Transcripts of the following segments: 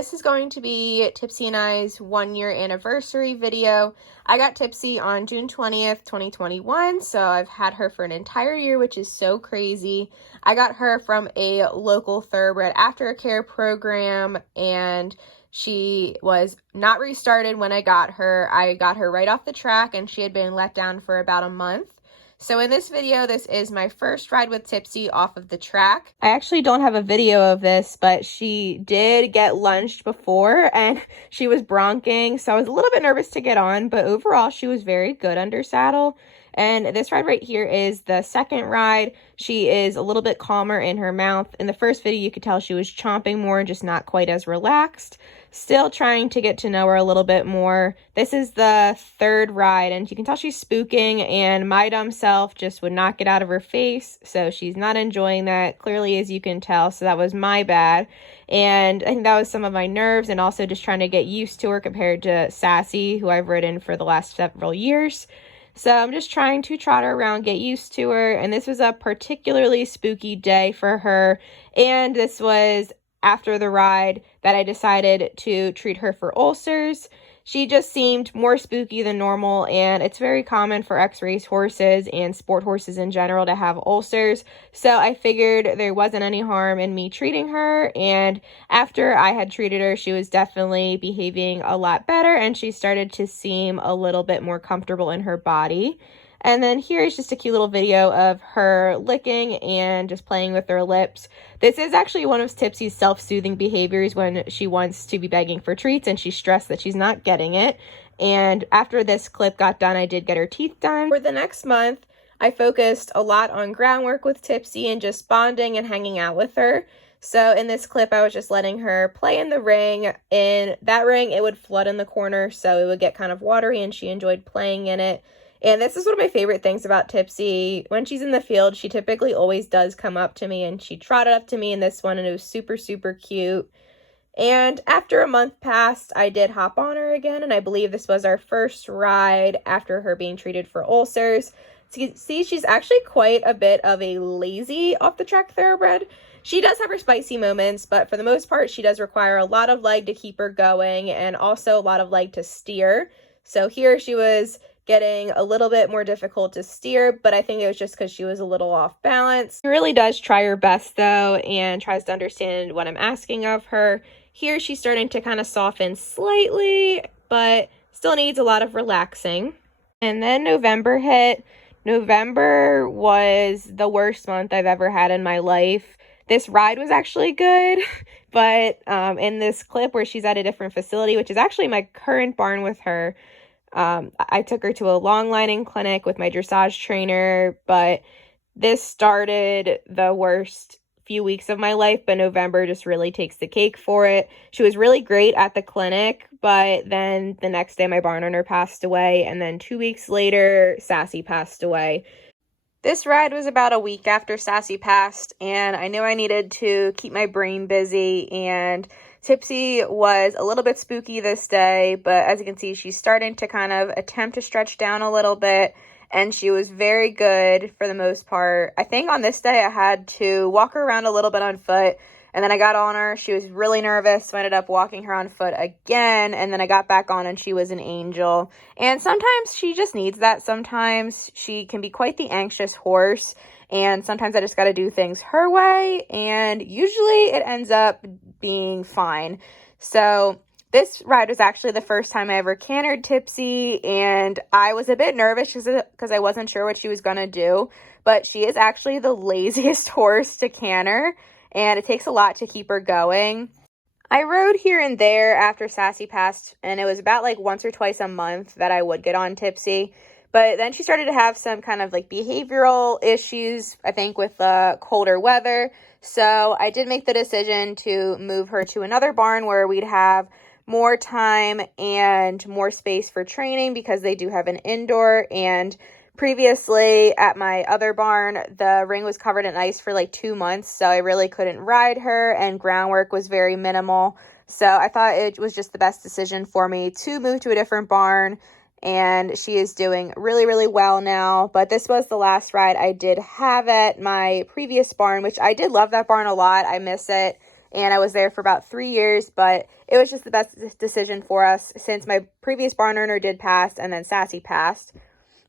this is going to be Tipsy and I's 1-year anniversary video. I got Tipsy on June 20th, 2021, so I've had her for an entire year, which is so crazy. I got her from a local thoroughbred aftercare program, and she was not restarted when I got her. I got her right off the track, and she had been let down for about a month. So in this video, this is my first ride with Tipsy off of the track. I actually don't have a video of this, but she did get lunched before and she was bronching. So I was a little bit nervous to get on, but overall she was very good under saddle. And this ride right here is the second ride. She is a little bit calmer in her mouth. In the first video, you could tell she was chomping more, just not quite as relaxed. Still trying to get to know her a little bit more. This is the third ride, and you can tell she's spooking, and my dumb self just would not get out of her face, so she's not enjoying that, clearly, as you can tell, so that was my bad. And I think that was some of my nerves, and also just trying to get used to her compared to Sassy, who I've ridden for the last several years. So I'm just trying to trot her around, get used to her, and this was a particularly spooky day for her, and this was after the ride that I decided to treat her for ulcers. She just seemed more spooky than normal, and it's very common for ex-race horses and sport horses in general to have ulcers, so I figured there wasn't any harm in me treating her, and after I had treated her, she was definitely behaving a lot better, and she started to seem a little bit more comfortable in her body. And then here is just a cute little video of her licking and just playing with her lips. This is actually one of Tipsy's self-soothing behaviors when she wants to be begging for treats and she's stressed that she's not getting it. And after this clip got done, I did get her teeth done. For the next month, I focused a lot on groundwork with Tipsy and just bonding and hanging out with her. So in this clip, I was just letting her play in the ring. In that ring, it would flood in the corner, so it would get kind of watery, and she enjoyed playing in it. And this is one of my favorite things about Tipsy. When she's in the field, she typically always does come up to me, and she trotted up to me in this one, and it was super, super cute. And after a month passed, I did hop on her again, and I believe this was our first ride after her being treated for ulcers. So you can see she's actually quite a bit of a lazy off-the-track thoroughbred. She does have her spicy moments, but for the most part, she does require a lot of leg to keep her going, and also a lot of leg to steer. So here she was getting a little bit more difficult to steer, but I think it was just because she was a little off balance. She really does try her best though, and tries to understand what I'm asking of her. Here she's starting to kind of soften slightly, but still needs a lot of relaxing. And then November hit. November was the worst month I've ever had in my life. This ride was actually good, but in this clip where she's at a different facility, which is actually my current barn with her, I took her to a long lining clinic with my dressage trainer, but this started the worst few weeks of my life, but November just really takes the cake for it. She was really great at the clinic, but then the next day my barn owner passed away, and then 2 weeks later, Sassy passed away. This ride was about a week after Sassy passed, and I knew I needed to keep my brain busy, and Tipsy was a little bit spooky this day, but as you can see, she's starting to kind of attempt to stretch down a little bit, and she was very good for the most part. I think on this day I had to walk her around a little bit on foot, and then I got on her. She was really nervous, so I ended up walking her on foot again, and then I got back on and she was an angel. And sometimes she just needs that. Sometimes she can be quite the anxious horse, and sometimes I just got to do things her way, and usually it ends up being fine. So this ride was actually the first time I ever cantered Tipsy, and I was a bit nervous because I wasn't sure what she was going to do, but she is actually the laziest horse to canter, and it takes a lot to keep her going. I rode here and there after Sassy passed, and it was about like once or twice a month that I would get on Tipsy. But then she started to have some kind of like behavioral issues, I think with the colder weather. So I did make the decision to move her to another barn where we'd have more time and more space for training, because they do have an indoor. And previously at my other barn, the ring was covered in ice for like 2 months, so I really couldn't ride her, and groundwork was very minimal. So I thought it was just the best decision for me to move to a different barn, and she is doing really, really well now. But this was the last ride I did have at my previous barn, which I did love that barn a lot. I miss it. and I was there for about 3 years, but it was just the best decision for us since my previous barn owner did pass and then Sassy passed.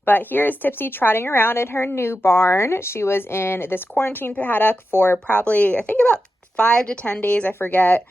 But here's Tipsy trotting around in her new barn. She was in this quarantine paddock for probably, I think, about 5 to 10 days, I forget.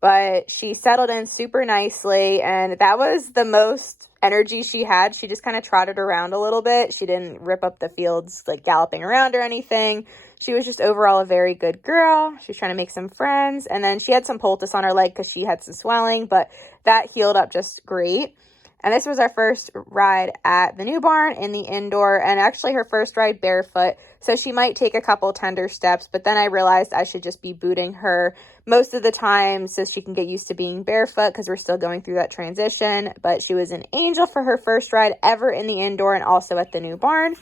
But she settled in super nicely, and that was the most energy she had. She just kind of trotted around a little bit. She didn't rip up the fields like galloping around or anything. She was just overall a very good girl. She was trying to make some friends, and then she had some poultice on her leg because she had some swelling, but that healed up just great. And this was our first ride at the new barn in the indoor, and actually her first ride barefoot. So she might take a couple tender steps, but then I realized I should just be booting her most of the time so she can get used to being barefoot because we're still going through that transition. But she was an angel for her first ride ever in the indoor and also at the new barn.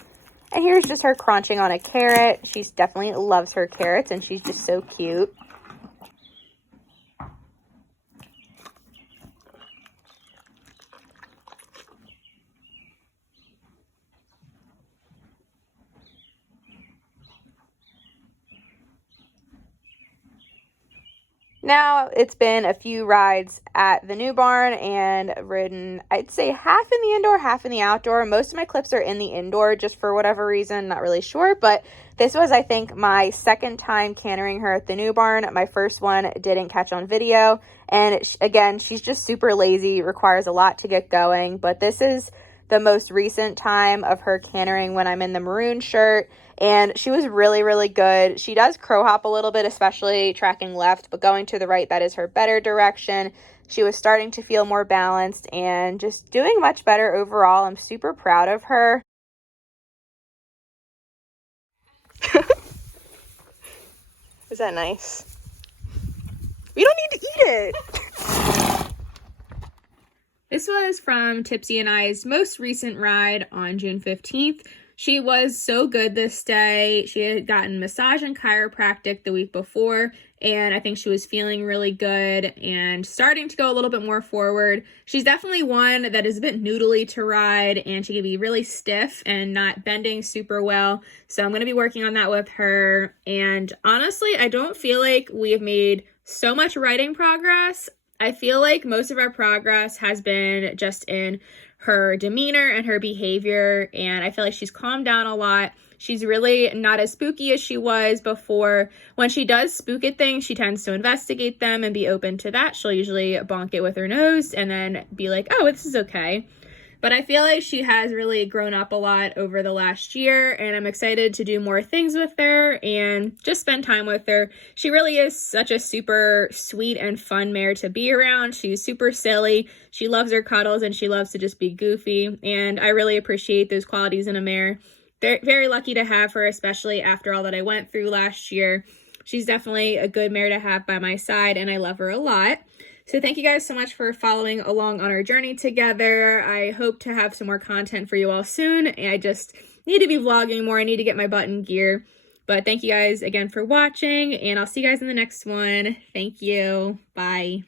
And here's just her crunching on a carrot. She definitely loves her carrots, and she's just so cute. Now, it's been a few rides at the new barn and ridden, I'd say half in the indoor, half in the outdoor. Most of my clips are in the indoor just for whatever reason, not really sure. But this was, I think, my second time cantering her at the new barn. My first one didn't catch on video. And again, she's just super lazy, requires a lot to get going. But this is the most recent time of her cantering when I'm in the maroon shirt. And she was really, really good. She does crow hop a little bit, especially tracking left, but going to the right, that is her better direction. She was starting to feel more balanced and just doing much better overall. I'm super proud of her. Is that nice? We don't need to eat it. This was from Tipsy and I's most recent ride on June 15th. She was so good this day. She had gotten massage and chiropractic the week before, and I think she was feeling really good and starting to go a little bit more forward. She's definitely one that is a bit noodly to ride, and she can be really stiff and not bending super well. So I'm going to be working on that with her. And honestly, I don't feel like we have made so much riding progress. I feel like most of our progress has been just in her demeanor and her behavior, and I feel like she's calmed down a lot. She's really not as spooky as she was before. When she does spook at things, she tends to investigate them and be open to that. She'll usually bonk it with her nose and then be like, oh, this is okay. But I feel like she has really grown up a lot over the last year, and I'm excited to do more things with her and just spend time with her. She really is such a super sweet and fun mare to be around. She's super silly. She loves her cuddles, and she loves to just be goofy, and I really appreciate those qualities in a mare. Very, very lucky to have her, especially after all that I went through last year. She's definitely a good mare to have by my side, and I love her a lot. So thank you guys so much for following along on our journey together. I hope to have some more content for you all soon. I just need to be vlogging more. I need to get my butt in gear. But thank you guys again for watching, and I'll see you guys in the next one. Thank you. Bye.